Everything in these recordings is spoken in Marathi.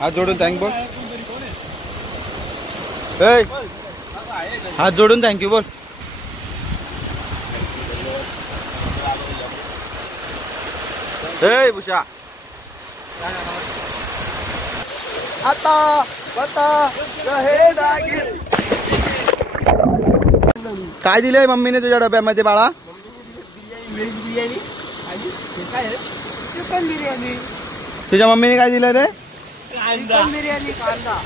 हात जोडून थँक बोल. हात जोडून थँक्यू बोल. भूषा आता काय दिलंय मम्मीने तुझ्या डब्यामध्ये बाळा? व्हेज बिर्याणी आणि काय चिकन बिर्याणी. तुझ्या मम्मीने काय दिलं रे? चिकन बिर्याणी कांदा.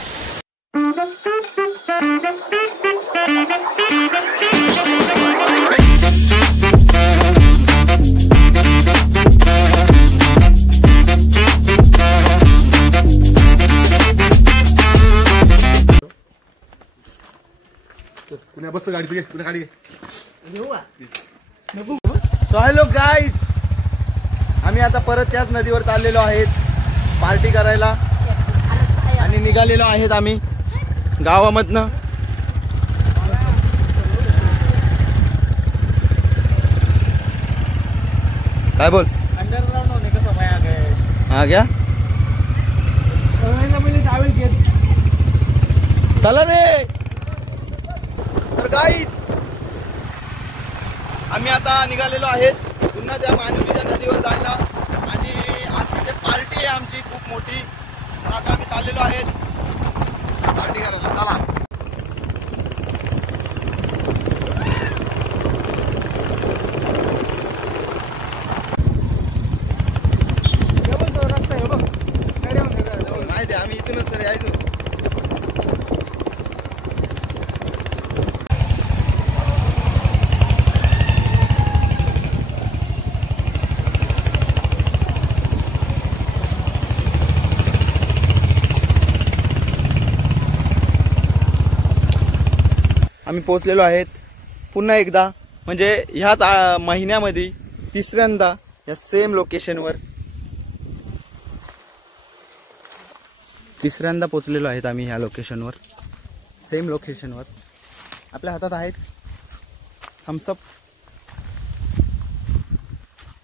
पुण्या बस गाडीचं घे, पुण्या गाडी घे. सो हॅलो गाईज, आम्ही आता परत त्याच नदीवर चाललेलो आहेत पार्टी करायला आणि निघालेलो आहेत आम्ही गावामधनं. काय बोल? अंडरग्राउंड होने का समय आ गया. हा क्या चला रे. तर गाईज आम्ही आता निघालेलो आहेत पुन्हा त्या मानवलीच्या नदीवर जायला आणि आज तिथे पार्टी आहे आमची खूप मोठी. तर आता आम्ही चाललेलो आहेत पार्टी करायला. चला. नाही ते आम्ही इथूनच तर यायचो. आम्ही पोहोचलेलो आहेत पुन्हा एकदा, म्हणजे ह्याच महिन्यामध्ये तिसऱ्यांदा या सेम लोकेशनवर पोहोचलेलो आहेत आम्ही ह्या लोकेशनवर, सेम लोकेशनवर. आपल्या हातात आहेत थम्सअप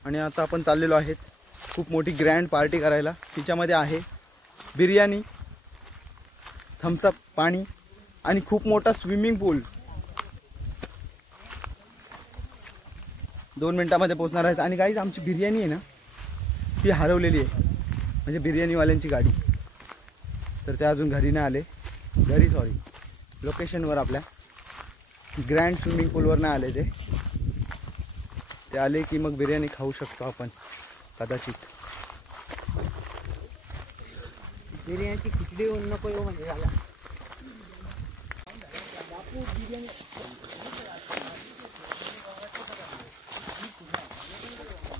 आणि आता आपण चाललेलो आहेत खूप मोठी ग्रँड पार्टी करायला. तिच्यामध्ये आहे बिर्याणी, थम्सअप, पाणी आणि खूप मोठा स्विमिंग पूल. 2 मिनिटांमध्ये पोहोचणार आहेत. आणि गाईज आमची बिर्याणी आहे ना ती हरवलेली आहे, म्हणजे बिर्याणीवाल्यांची गाडी. तर ते अजून घरी नाही आले, लोकेशनवर आपल्या ग्रँड स्विमिंग पूलवर नाही आले. ते आले की मग बिर्याणी खाऊ शकतो आपण कदाचित. बिर्याणीची खिचडी होऊन नको येऊ म्हणजे झाला.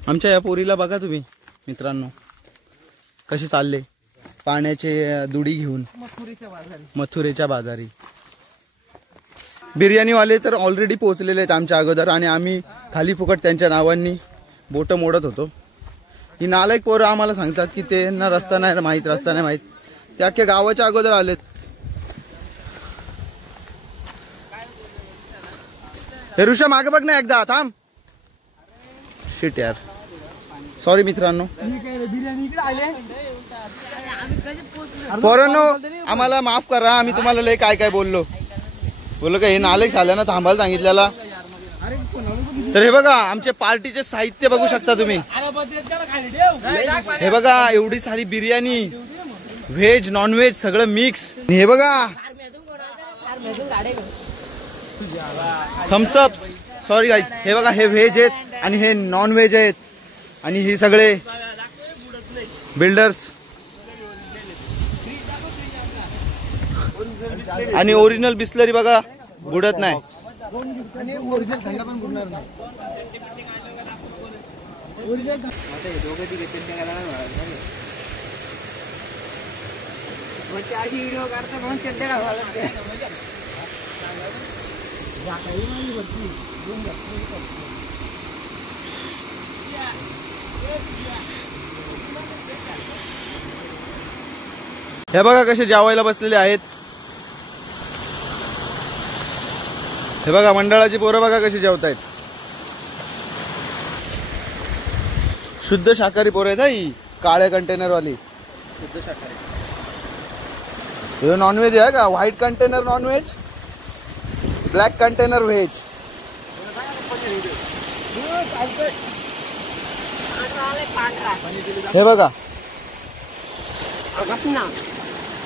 आमच्या या पोरीला बघा तुम्ही मित्रांनो कसे चालले पाण्याचे दुडी घेऊन मथुरेच्या बाजारी. बिर्याणीवाले तर ऑलरेडी पोहोचलेले आहेत आमच्या अगोदर आणि आम्ही खाली फुकट त्यांच्या नावांनी बोटं मोडत होतो. ही नालायक पोरं आम्हाला सांगतात की त्यांना रस्ता नाही माहीत. ते अख्ख्या गावाच्या अगोदर आलेत. हे ऋषा मागे बघ ना एकदा, थांब. शिट यार, सॉरी मित्रांनो. पोरांनो आम्हाला माफ करा, आम्ही तुम्हाला लय काय काय बोललो का हे नालेक झाल्यानं थांबायला सांगितलेला. तर हे बघा आमचे पार्टीचे साहित्य बघू शकता तुम्ही. हे बघा एवढी सारी बिर्याणी, व्हेज नॉन व्हेज सगळं मिक्स. हे बघा थम्सअप्स, सॉरी गाईज. हे बघा हे व्हेज आहेत आणि हे नॉन व्हेज आहेत आणि हे सगळे बिल्डर्स आणि ओरिजिनल बिस्लरी बघा बुडत नाही. हे बघा कसे जेवायला बसलेले आहेत. हे बघा मंडळाची पोरं बघा कशी जेवतायत. शुद्ध शाकाहारी पोरं आहेत ही, काळ्या कंटेनर वाली शुद्ध शाकाहारी. हे नॉनव्हेज आहे का? White container non veg, black container veg. हे बघा,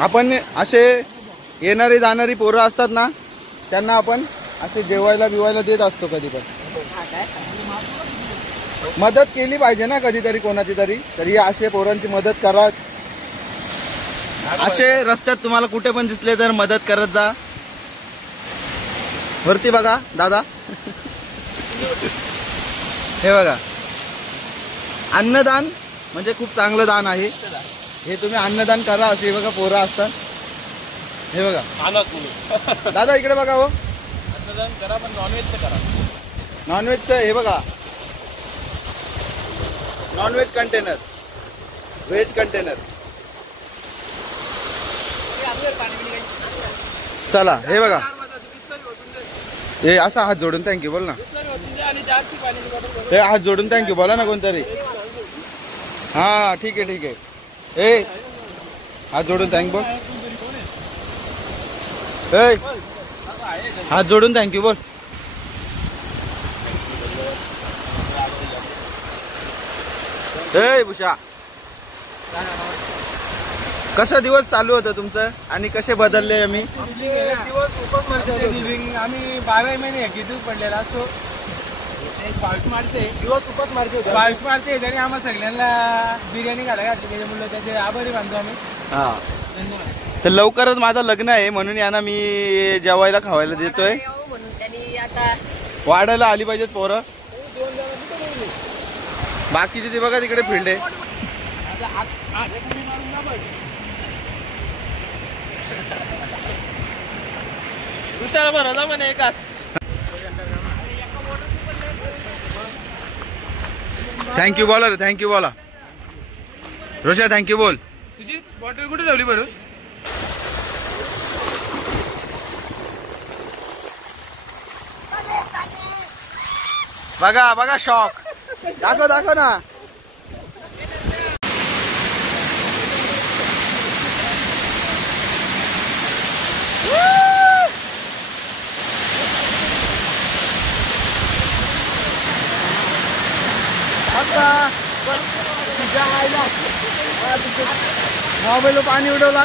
आपण असे येणारी जाणारी पोरं असतात ना, त्यांना आपण असे जेवायला बिवायला देत असतो कधी पण. मदत केली पाहिजे ना कधीतरी कोणाची तरी. तरी असे पोरांची मदत करा. असे रस्त्यात तुम्हाला कुठे पण दिसले तर मदत करत जा. वरती बघा दादा, हे बघा, अन्नदान म्हणजे खूप चांगलं दान आहे हे. तुम्ही अन्नदान करा. असे बघा पोरं असतात. हे बघा दादा, इकडे बघा. हो, अन्नदान करा पण नॉनव्हेजचं करा. नॉनव्हेजचं हे बघा, नॉनव्हेज कंटेनर, व्हेज कंटेनर. चला, हे बघा, हे असा हात जोडून थँक्यू बोल ना. हे हात जोडून थँक्यू बोला ना कोणतरी. हा ठीक आहे ठीक आहे. हे हात जोडून थँक्यू बोल. हे हात जोडून थँक्यू बोल. हे भूषा, कसं दिवस चालू होतं तुमचं आणि कसे बदलले? आम्ही आम्ही 12 महिने किती पडलेला असतो. पाऊस मारते, दिवस उपच मारते, पाऊस मारते. तरी आम्हा सगळ्यांना बिर्याणी घालायला घातली त्याच्यामुळे त्याचे आभारी मानतो आम्ही. हा, तर लवकरच माझं लग्न आहे म्हणून यांना मी जेवायला खावायला देतोय. वाढायला आली पाहिजेत पोरं. बाकीचे ते बघा तिकडे फील्ड आहे. थँक्यू बोला रे, थँक्यू बोला. रोशा थँक्यू बोल. तुझी बॉटल कुठे ठेवली बरं? बघा बघा, शॉक दाखव दाखव ना. मोबाईल पाणी उडवला.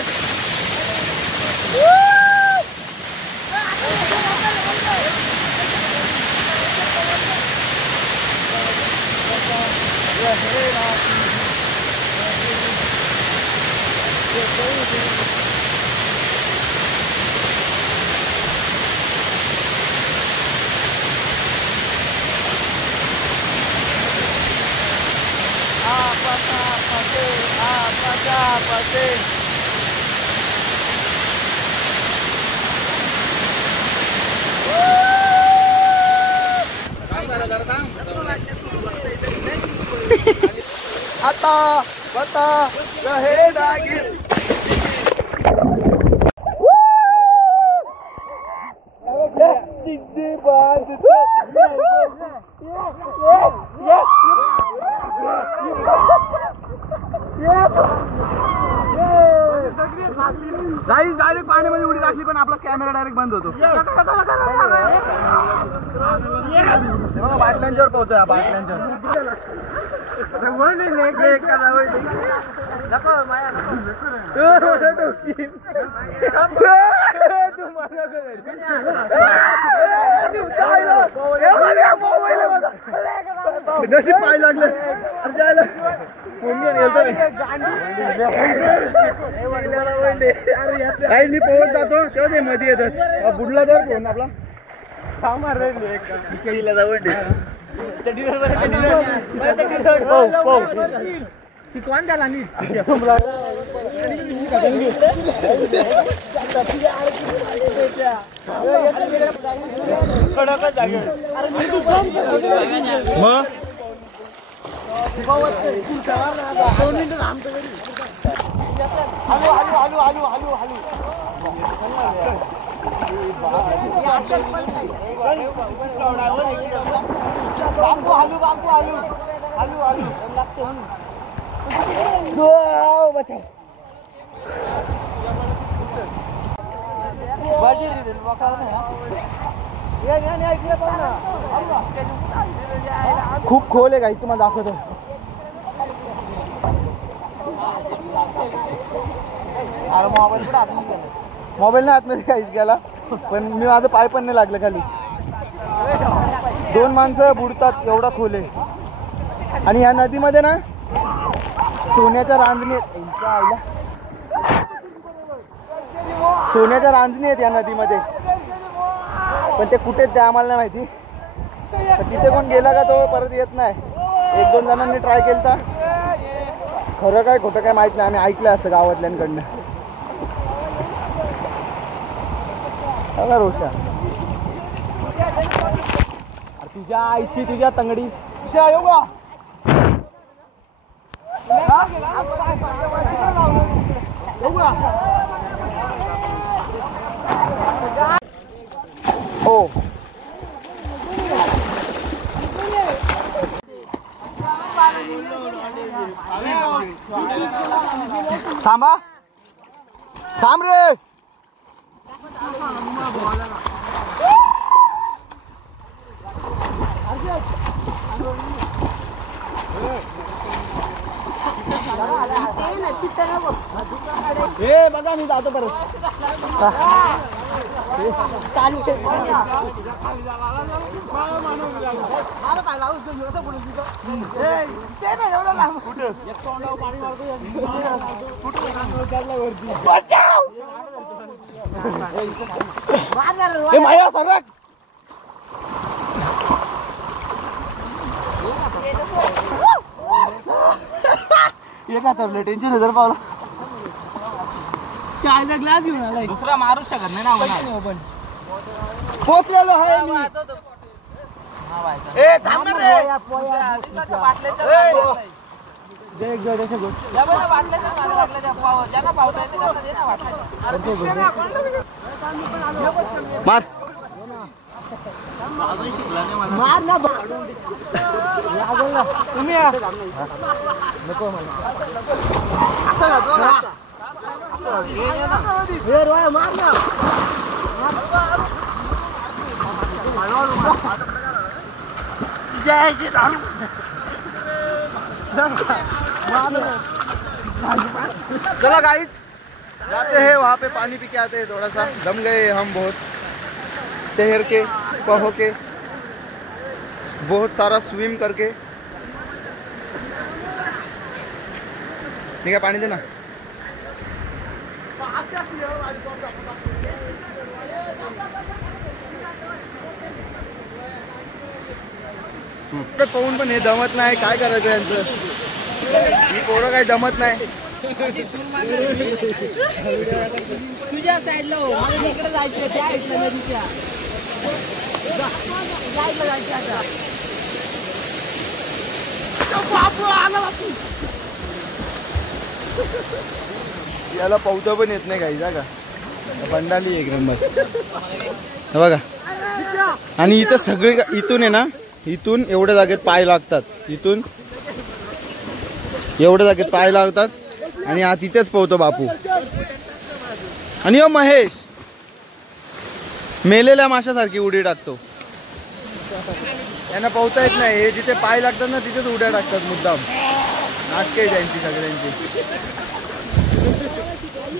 आता बता रहे दागिर. डायरेक्ट पाण्यामध्ये उडी टाकली पण आपला कॅमेरा डायरेक्ट बंद होतो. बघा बाटल्यांच्यावर पोहतोय. बाटल्यांच्यावर नशीब पाय लागलं. काही मी पोहत जातो तेव्हा ते मध्ये येतात. बुडला तर फोन आपला शिकवण झाला नी. खूप खोल आहे काही तुम्हाला दाखवतो. मोबाईल नाही आतमध्ये काहीच गेला, पण मी माझं पाय पण नाही लागलं खाली. 2 माणसं बुडतात एवढा खोल आहे. आणि या नदीमध्ये ना सोन्याच्या रांजणी आहेत. सोन्याच्या रांजणी आहेत या नदीमध्ये, पण ते कुठे ते आम्हाला नाही माहिती. तर तिथे कोण गेला का तो परत येत नाही. 1-2 जणांनी ट्राय केलता, खरं काय खोटं काय माहित नाही. आम्ही ऐकलं असं गावातल्यांकडनं. रोषा तुझ्या आईची तुझ्या तंगडी येऊ का? हो थांबा, थांब रे. बघा मी जातो परत. माया सरक. हे का तर टेन्शन हजार पावला. चायचा ग्लास घेऊन आलाय. दुसरा मारू शकत नाही ना आपण. पोचलेलो आहे मी. ए थांब रे. मार मार ना. तुम्ही नको मार ना. चला गाइस जाते हैं वहाँ पे, पानी पी के आते हैं. थोड़ा सा दम गए हम बहुत, तैर के बहो के, बहुत सारा स्विम करके. ठीक है, पानी देना. पाहून पण हे दमत नाही. काय करायचं यांचं? ही पोरं काही दमत नाही. तुझ्या साईडला मला इकडे जायचं, त्या साईडला नदीच्या जायचं. याला पावता पण येत नाही काही जागा. बंडाली एक नंबर बघा. आणि इथं सगळे इथून आहे ना, इथून एवढ्या जागेत पाय लागतात. इथून एवढ्या जागेत पाय लागतात आणि हा तिथेच पोहतो बापू. आणि हो महेश मेलेल्या माशासारखी उडी टाकतो. यांना पोहता येत नाही. हे जिथे पाय लागतात ना तिथेच उड्या टाकतात मुद्दाम. नाटके त्यांची सगळ्यांची.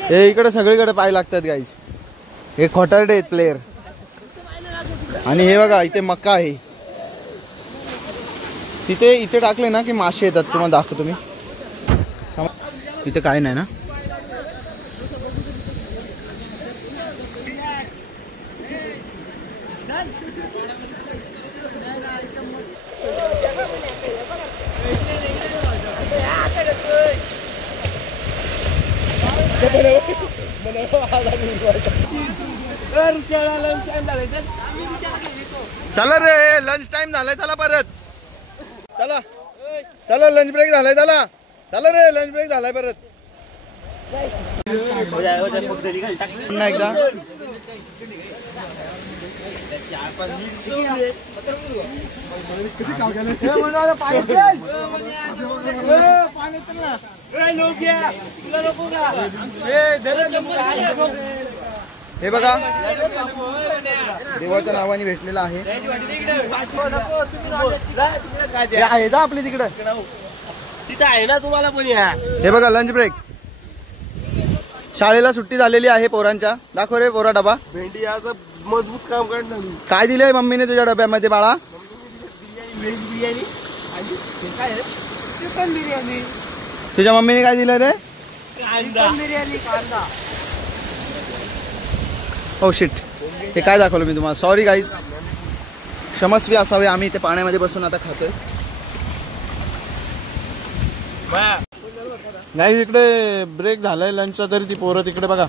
हे इकडे सगळीकडे पाय लागतात गाईस. हे खोटारडे आहेत प्लेयर. आणि हे बघा इथे मका आहे. तिथे इथे टाकले ना की मासे येतात. तुम्हाला दाखवतो मी. इथे काय नाही ना. चला रे, लंच टाइम झालाय. चला परत. चला चला, लंच ब्रेक झालाय. चला चला रे, लंच ब्रेक झालाय परत. एकदा हे बघा देवाच्या नावाने भेटलेलं आहे. हे आहे ना आपली तिकडं तिथं आहे ना तुम्हाला पण या. हे बघा लंच ब्रेक. शाळेला सुट्टी झालेली आहे पोरांच्या. दाखव रे पोरा डबा. भेंडी याचं मजबूत काम करणार. काय दिलंय मम्मीने तुझ्या डब्यामध्ये बाळा? व्हेज बिर्याणी आणि काय चिकन बिर्याणी. तुझ्या मम्मीने काय दिलं रे? कांदा बिर्याणी कांदा. हो शिट. हे काय दाखवलं मी तुम्हाला? सॉरी गाईज, क्षमस्वी असावे. आम्ही इथे पाण्यामध्ये बसून आता खातोय. नाही इकडे ब्रेक झालाय लंचचा, तरी ती पोरं तिकडे बघा.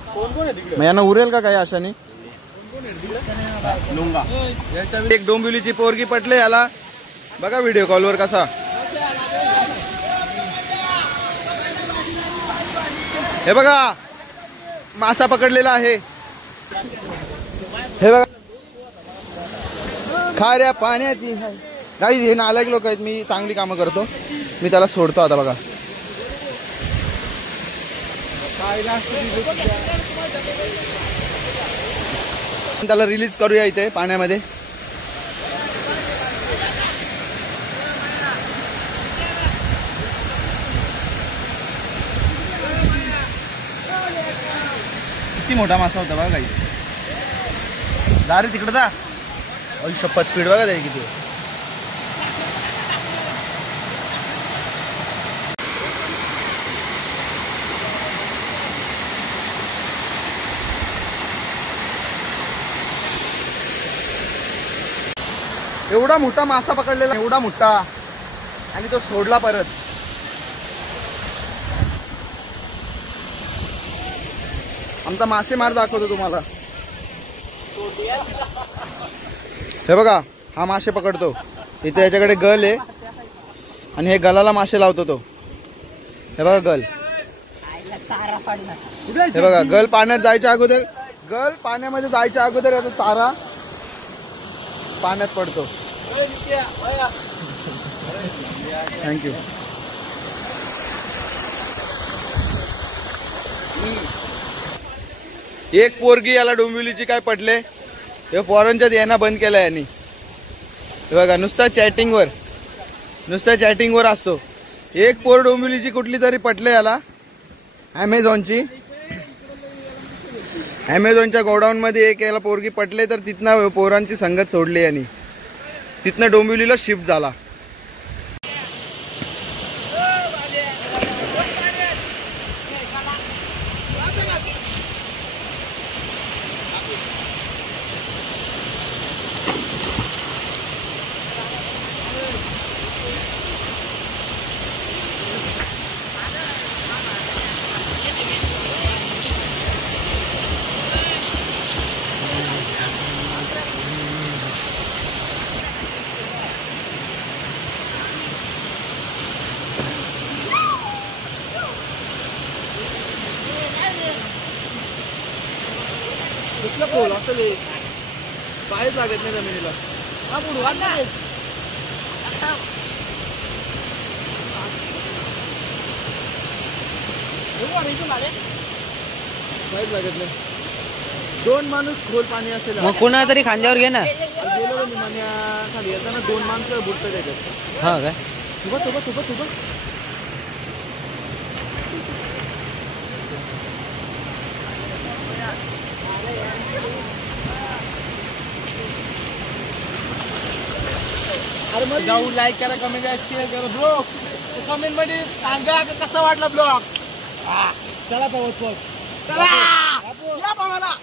मग यांना उरेल का काही अशाने? एक डोंबिवलीची पोरगी पटले याला. बघा व्हिडिओ कॉलवर कसा. हे बघा मासा पकडलेला आहे. हे बघा खाऱ्या पाण्याची. काही हे नालायक लोक आहेत. मी चांगली कामं करतो, मी त्याला सोडतो आता. बघा त्याला रिलीज करूया इथे पाण्यामध्ये. किती मोठा मासा होता बघा गाईस. जा रे तिकडे जा. शपथ स्पीड बघा तरी किती. एवढा मोठा मासा पकडलेला, एवढा मोठा, आणि तो सोडला परत. आमचा मासेमार दाखवतो तुम्हाला. हे बघा हा मासे पकडतो. इथे याच्याकडे गल आहे आणि हे गलाला मासे लावतो तो. हे बघा गल. हे बघा गल पाण्यात जायच्या अगोदर, गल पाण्यामध्ये जायच्या अगोदर याचा चारा पाण्यात पडतो. थँक्यू. एक पोरगी याला डोंबिवलीची काय पडले. हे पोरांच्यात येणं बंद केलं यांनी. हे बघा नुसता चॅटिंगवर असतो. एक पोर डोंबिवलीची कुठली तरी पटले याला. ॲमेझॉनच्या गोडाऊन मध्ये एक याला पोरगी पटले, तर तिथनं पोरांची संगत सोडली यांनी. तिथनं डोंबिवलीला शिफ्ट झाला. कसला खोल असेल, पायच लागत नाही जमिनीला. पायच लागत नाही. 2 माणूस खोल पाणी असेल. मग कोणा तरी खांद्यावर घे ना. गेलो मी खाली येताना 2 माणसं बुडतात त्याच्यात. हा काय तुबा जाऊ लाईक करा, कमेंट करा, शेअर करा. ब्लॉग कमेंट मध्ये सांगा कसा वाटला ब्लॉग. चला पावत चला या पावाला.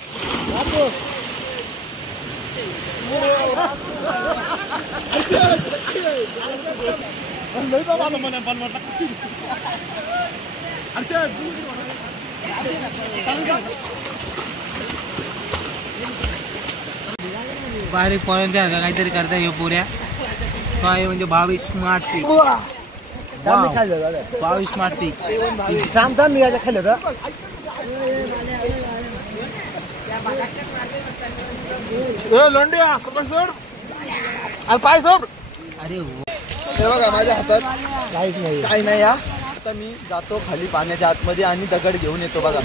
बारीक पोरांच्या काहीतरी करता येऊ पुऱ्या. काय म्हणजे 22 स्मार्ट सिक. 22 स्मार्ट सिक. लोंडिया पाय सोड. अरे हे बघा माझ्या हातात काही नाही. या आता मी जातो खाली पाण्याच्या आतमध्ये आणि दगड घेऊन येतो. बघा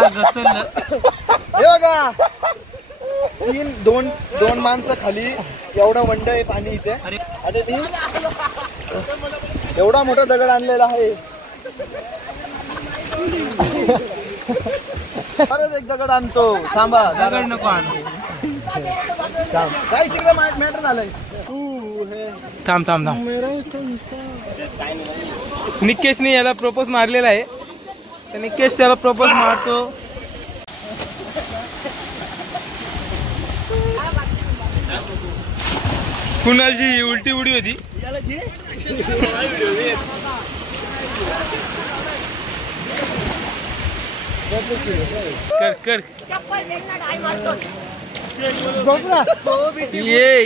गचललं. हे बघा दोन माणसं खाली, एवढा मंड आहे पाणी इथे. आणि मी एवढा मोठा दगड आणलेला आहे. परत एक दगड आणतो. थांबा, दगड नको आणू. काय तिकडे मॅटर झालंय. थांब थांब थांब. निकेशने याला प्रपोज मारलेला आहे, तर निकेश त्याला प्रपोज मारतो. कुणालची उलटी उडी होती. कर कर ये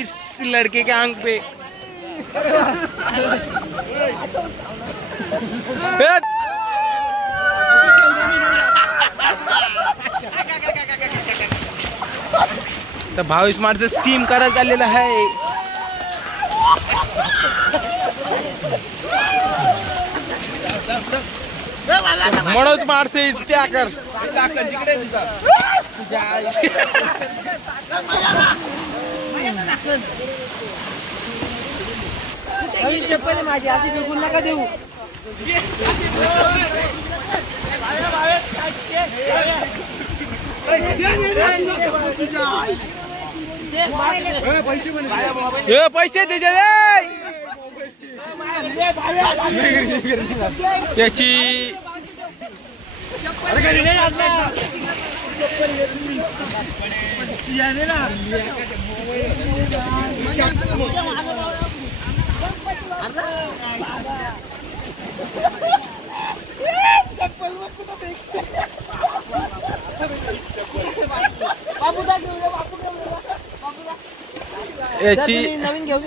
इस लड़के के आंख पे. तर भावेश माणसं स्टीम करायला चाललेलं आहे. म्हणून माणसं इतक्या कर. चप्पल माझी आधी बिलकुल नका देऊ. पैसे दे याची. याची नवीन घेऊ.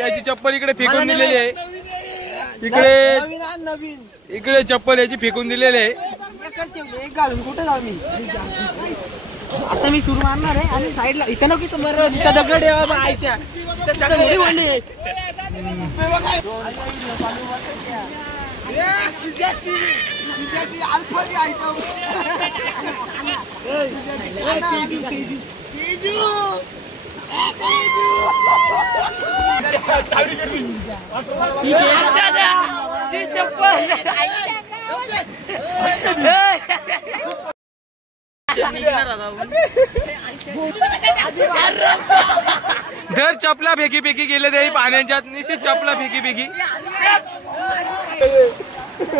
याची चप्पल इकडे फेकून दिलेली आहे. इकडे चप्पल याची फेकून दिलेली आहे. एक घालून कुठे जाऊ मी. आता मी सुरू मारणार आहे आणि साईडला इथं नको की समोर दगड आयच्या धर चपला फेकी फेकी गेले ते पाण्याच्यात. नुसती चपला फेकी फेकी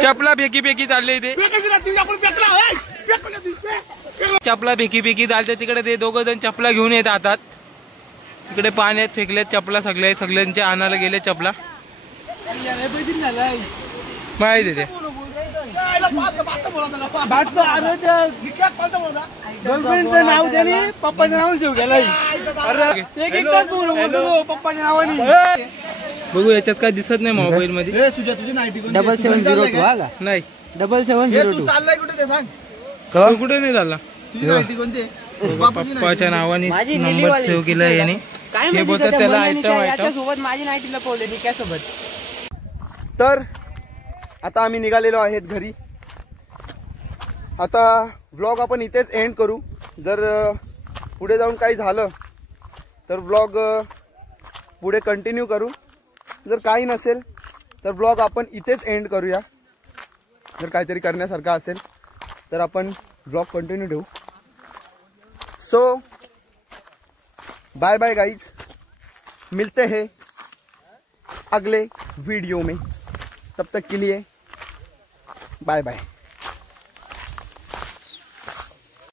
चपला फेकी फेकी चालले इथे. चपला फेकी फेकी चालते तिकडे. ते दोघं जण चपला घेऊन येत हातात. इकडे पाण्यात फेकलेत चपला. सगळ्यांच्या आणायला गेले चपला. माहिती ते नाव त्याने पप्पाच्या नाव सेव केलंय. पप्पाच्या नावाने. बघू याच्यात काय दिसत नाही मोबाईल मध्ये. 7702 नाही 7702 चाललाय कुठे ते सांग. कुठे नाही झाला. पप्पाच्या नावाने नंबर सेव्ह केला याने. हे बोलतात त्याला आयटम सोबत माझी नाईटी लपवले निक्यासोबत. तर आता आम्ही निघालेलो आहेत घरी. आता व्लॉग आपण इथेच एंड करू. जर पुढे जाऊन काही झालं तर व्लॉग पुढे कंटिन्यू करू. जर काही नसेल तर व्लॉग आपण इथेच एंड करूया. जर काहीतरी करण्यासारखं असेल तर आपण व्लॉग कंटिन्यू ठेवू. So bye bye guys. मिलते हैं अगले वीडियो में. तब तक के लिए बाय बाय.